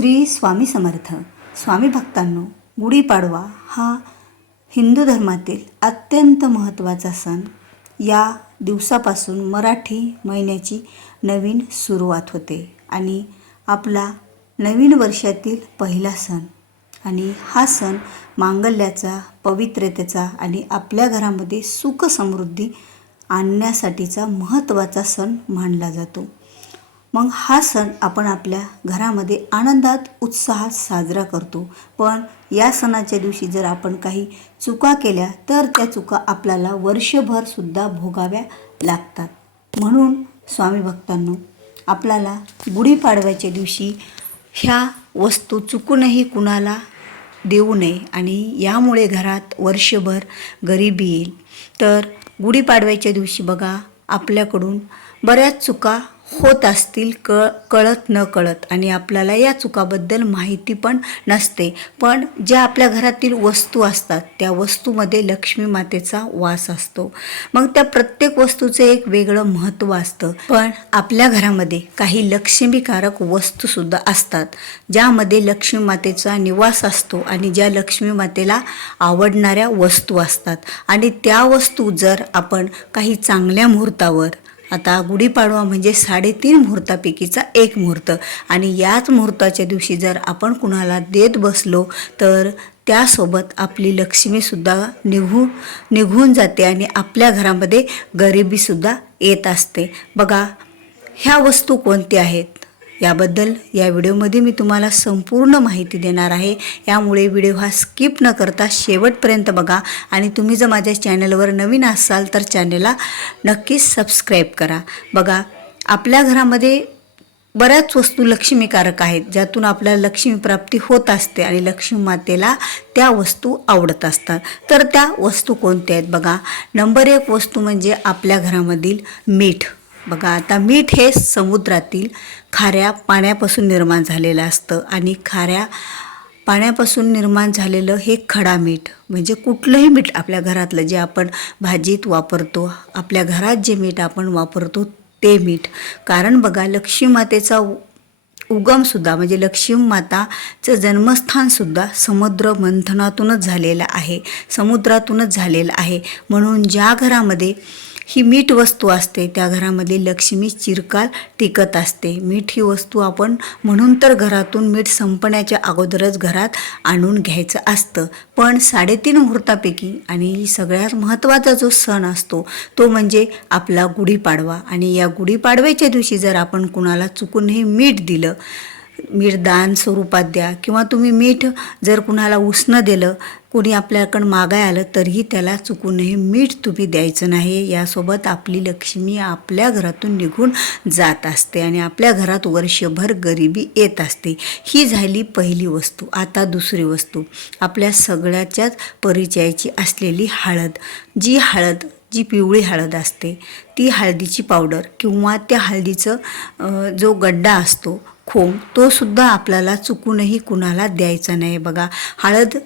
श्री स्वामी समर्थ. स्वामी भक्तांनो गुढीपाडवा हा हिंदू धर्मातील अत्यंत महत्त्वाचा सण. या दिवसापासून मराठी महिन्याची नवीन सुरुवात होते आणि आपला नवीन वर्षातील पहिला सण. आणि हा सण मांगल्याचा पवित्रतेचा आणि आपल्या घरामध्ये सुख समृद्धी आणण्यासाठीचा महत्त्वाचा सण मानला जातो. मग हा सण आपण आपल्या घरामध्ये आनंदात उत्साहात साजरा करतो. पण या सणाच्या दिवशी जर आपण काही चुका केल्या तर त्या चुका आपल्याला वर्षभरसुद्धा भोगाव्या लागतात. म्हणून स्वामी भक्तांनो आपल्याला गुढीपाडव्याच्या दिवशी ह्या वस्तू चुकूनही कुणाला देऊ नये आणि यामुळे घरात वर्षभर गरिबी येईल. तर गुढीपाडव्याच्या दिवशी बघा आपल्याकडून बऱ्याच चुका होत असतील क कळत न कळत. आणि आपल्याला या चुकाबद्दल माहिती पण नसते. पण ज्या आपल्या घरातील वस्तू असतात त्या वस्तूमध्ये लक्ष्मी मातेचा वास असतो. मग त्या प्रत्येक वस्तूचं एक वेगळं महत्त्व असतं. पण आपल्या घरामध्ये काही लक्ष्मीकारक वस्तूसुद्धा असतात ज्यामध्ये लक्ष्मी मातेचा निवास असतो आणि ज्या लक्ष्मी मातेला आवडणाऱ्या वस्तू असतात. आणि त्या वस्तू जर आपण काही चांगल्या मुहूर्तावर आता गुढीपाडवा म्हणजे साडेतीन मुहूर्तापैकीचा एक मुहूर्त. आणि याच मुहूर्ताच्या दिवशी जर आपण कुणाला देत बसलो तर त्यासोबत आपली लक्ष्मीसुद्धा निघू निघून जाते आणि आपल्या घरामध्ये गरिबीसुद्धा येत असते. बघा ह्या वस्तू कोणत्या आहेत? याबद्दल या व्हिडिओमध्ये मी तुम्हाला संपूर्ण माहिती देणार आहे. यामुळे व्हिडिओ हा स्किप न करता शेवटपर्यंत बघा आणि तुम्ही जर माझ्या चॅनलवर नवीन असाल तर चॅनलला नक्कीच सबस्क्राईब करा. बघा आपल्या घरामध्ये बऱ्याच वस्तू लक्ष्मीकारक आहेत ज्यातून आपल्याला लक्ष्मी प्राप्ती होत असते आणि लक्ष्मी मातेला त्या वस्तू आवडत असतात. तर त्या वस्तू कोणत्या आहेत बघा? नंबर एक वस्तू म्हणजे आपल्या घरामधील मीठ. बघा आता मीठ हे समुद्रातील खाऱ्या पाण्यापासून निर्माण झालेलं असतं आणि खाऱ्या पाण्यापासून निर्माण झालेलं हे खडा मीठ म्हणजे कुठलंही मीठ आपल्या घरातलं जे आपण भाजीत वापरतो आपल्या घरात जे मीठ आपण वापरतो ते मीठ. कारण बघा लक्ष्मीमातेचा उगमसुद्धा म्हणजे लक्ष्मीमाताचं जन्मस्थानसुद्धा समुद्र मंथनातूनच झालेलं आहे समुद्रातूनच झालेलं आहे. म्हणून ज्या घरामध्ये ही मीठ वस्तू असते. त्या घरामध्ये लक्ष्मी चिरकाल टिकत असते. मीठ ही वस्तू आपण म्हणून तर घरातून मीठ संपण्याच्या अगोदरच घरात आणून घ्यायचं असतं. पण साडेतीन मुहूर्तापैकी आणि सगळ्यात महत्त्वाचा जो सण असतो तो म्हणजे आपला गुढीपाडवा. आणि या गुढीपाडव्याच्या दिवशी जर आपण कुणाला चुकूनही मीठ दिलं मीठ दान स्वरूपात द्या किंवा तुम्ही मीठ जर कुणाला उष्ण दिलं कोणी आपल्याकडं मागाय आलं तरीही त्याला चुकूनही मीठ तुम्ही द्यायचं नाही. यासोबत आपली लक्ष्मी आपल्या घरातून निघून जात असते आणि आपल्या घरात वर्षभर गरिबी येत असते. ही झाली पहिली वस्तू. आता दुसरी वस्तू. आपल्या सगळ्याच्याच परिचयाची असलेली हळद. जी हळद जी पिवळी हळद असते ती हळदीची पावडर किंवा त्या हळदीचं जो गड्डा असतो खोंग तो सुद्धा आपल्याला चुकूनही कुणाला द्यायचा नाही. बघा हळद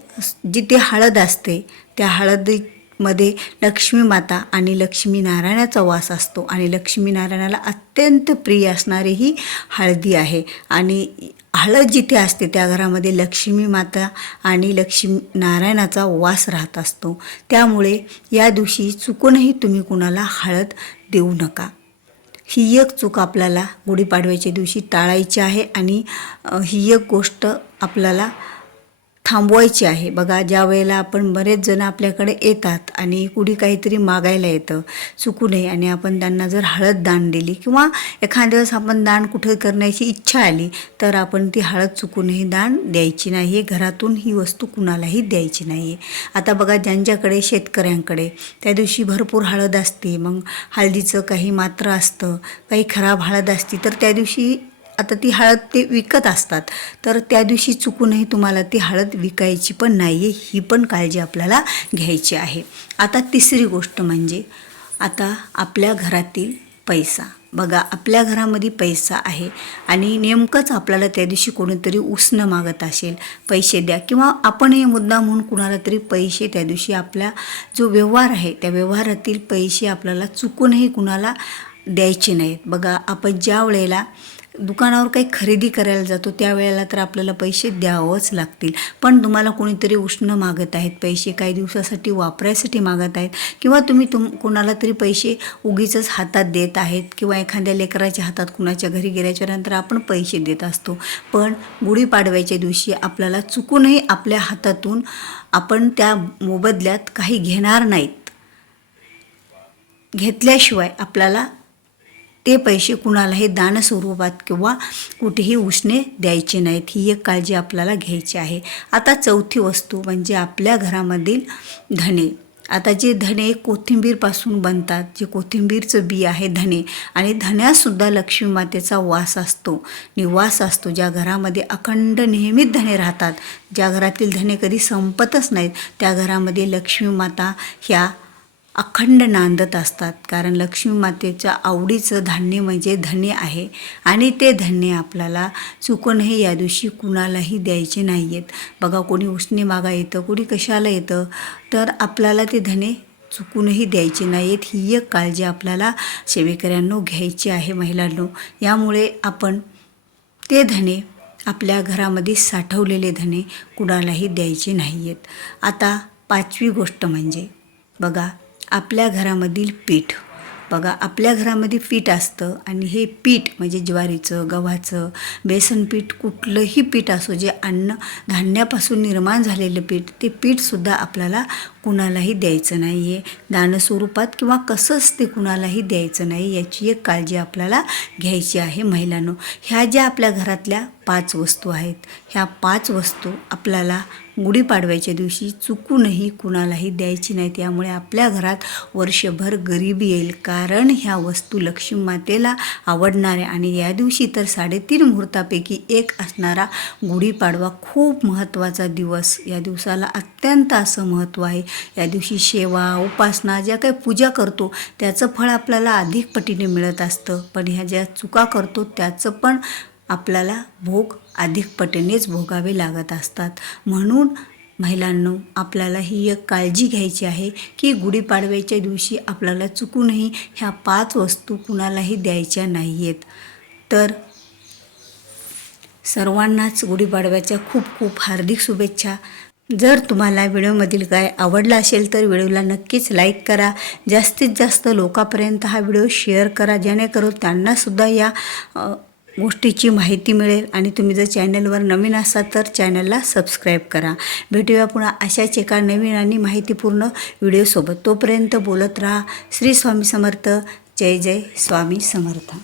जिथे हळद असते त्या हळदीमध्ये लक्ष्मी माता आणि लक्ष्मीनारायणाचा वास असतो आणि लक्ष्मीनारायणाला अत्यंत प्रिय असणारी ही हळदी आहे. आणि हळद जिथे असते त्या घरामध्ये लक्ष्मी माता आणि लक्ष्मी नारायणाचा वास राहत असतो. त्यामुळे या दिवशी चुकूनही तुम्ही कुणाला हळद देऊ नका. ही एक चूक आपल्याला गुढीपाडव्याच्या दिवशी टाळायची आहे आणि ही एक गोष्ट आपल्याला थांबवायची आहे. बघा ज्या वेळेला आपण बरेच जण आपल्याकडे येतात आणि कुणी काहीतरी मागायला येतं चुकू नये आणि आपण त्यांना जर हळद दान दिली किंवा एखाद्या वेळेस आपण दान कुठे करण्याची इच्छा आली तर आपण ती हळद चुकूनही दान द्यायची नाही घरातून ही वस्तू कुणालाही द्यायची नाही आहे आता बघा ज्यांच्याकडे शेतकऱ्यांकडे त्या दिवशी भरपूर हळद असते. मग हळदीचं काही मात्र असतं काही खराब हळद असती तर त्या दिवशी आता ती हळद ते विकत असतात. तर त्या दिवशी चुकूनही तुम्हाला ती हळद विकायची पण नाही आहे ही पण काळजी आपल्याला घ्यायची आहे. आता तिसरी गोष्ट म्हणजे आता आपल्या घरातील पैसा. बघा आपल्या घरामध्ये पैसा आहे आणि नेमकंच आपल्याला त्या दिवशी कोणीतरी उसणं मागत असेल पैसे द्या किंवा आपणही मुद्दा म्हणून कुणाला तरी पैसे त्या दिवशी आपला जो व्यवहार आहे त्या व्यवहारातील पैसे आपल्याला चुकूनही कुणाला द्यायचे नाहीत. बघा आपण ज्या वेळेला दुकानावर काही खरेदी करायला जातो त्यावेळेला तर आपल्याला पैसे द्यावंच लागतील. पण तुम्हाला कोणीतरी उष्ण मागत आहेत पैसे काही दिवसासाठी वापरायसाठी मागत आहेत किंवा तुम्ही तुम कोणाला तरी पैसे उगीच हातात देत आहेत किंवा एखाद्या लेकराच्या हातात कुणाच्या घरी गेल्याच्यानंतर आपण पैसे देत असतो. पण गुढीपाडव्याच्या दिवशी आपल्याला चुकूनही आपल्या हातातून आपण त्या मोबदल्यात काही घेणार नाहीत. घेतल्याशिवाय आपल्याला ते पैसे कुणालाही दान स्वरूपात किंवा कुठेही उसने द्यायचे नाहीत. ही एक काळजी आपल्याला घ्यायची आहे. आता चौथी वस्तू म्हणजे आपल्या घरामधील धणे आता जे धणे कोथिंबीरपासून बनतात जे कोथिंबीरचं बी आहे धणे आणि धण्यातसुद्धा लक्ष्मी मातेचा वास असतो. निवास असतो. ज्या घरामध्ये अखंड नेहमीच धणे राहतात ज्या घरातील धणे कधी संपतच नाहीत त्या घरामध्ये लक्ष्मी माता ह्या अखंड नांदत असतात. कारण लक्ष्मी मातेच्या आवडीचं धान्य म्हणजे धन्य आहे. आणि ते धान्य आपल्याला चुकूनही या दिवशी कुणालाही द्यायचे नाही आहेत बघा कोणी उष्णे मागा येतं कोणी कशाला येतं तर आपल्याला ते धने चुकूनही द्यायचे नाही आहेत ही एक काळजी आपल्याला सेवेकऱ्यांनो घ्यायची आहे महिलांनो. यामुळे आपण ते धने आपल्या घरामध्ये साठवलेले धने कुणालाही द्यायचे नाही आहेत आता पाचवी गोष्ट म्हणजे बघा आपल्या घरामधील पीठ. बघा आपल्या घरामध्ये पीठ असतं आणि हे पीठ म्हणजे ज्वारीचं गव्हाचं बेसन पीठ कुठलंही पीठ असो जे अन्न धान्यापासून निर्माण झालेलं पीठ ते पीठसुद्धा आपल्याला कुणालाही द्यायचं नाही आहे दानस्वरूपात किंवा कसंच ते कुणालाही द्यायचं नाही याची एक काळजी आपल्याला घ्यायची आहे महिलांनो. ह्या ज्या आपल्या घरातल्या पाच वस्तू आहेत ह्या पाच वस्तू आपल्याला गुढीपाडव्याच्या दिवशी चुकूनही कुणालाही द्यायची नाही त्यामुळे आपल्या घरात वर्षभर गरिबी येईल. कारण ह्या वस्तू लक्ष्मी मातेला आवडणाऱ्या आणि या दिवशी तर साडेतीन मुहूर्तापैकी एक असणारा गुढीपाडवा खूप महत्त्वाचा दिवस. या दिवसाला अत्यंत असं महत्त्व आहे. या दिवशी सेवा उपासना ज्या काही पूजा करतो त्याचं फळ आपल्याला अधिक पटीने मिळत असतं. पण ह्या ज्या चुका करतो त्याचं पण आपल्याला भोग अधिक पटीनेच भोगावे लागत असतात. म्हणून महिलांनो आपल्याला ही एक काळजी घ्यायची आहे की गुढीपाडव्याच्या दिवशी आपल्याला चुकूनही ह्या पाच वस्तू कुणालाही द्यायच्या नाही आहेत तर सर्वांनाच गुढीपाडव्याच्या खूप खूप हार्दिक शुभेच्छा. जर तुम्हाला व्हिडिओमधील काय आवडला असेल तर व्हिडिओला नक्कीच लाईक करा. जास्तीत जास्त लोकांपर्यंत हा व्हिडिओ शेअर करा. जेणेकरून त्यांनासुद्धा या गोष्टीची माहिती मिळेल. आणि तुम्ही जर चॅनलवर नवीन असाल तर चॅनलला सबस्क्राईब करा. भेटूया पुन्हा अशाच एका नवीन आणि माहितीपूर्ण व्हिडिओसोबत. तोपर्यंत बोलत राहा. श्री स्वामी समर्थ. जय जय स्वामी समर्थ.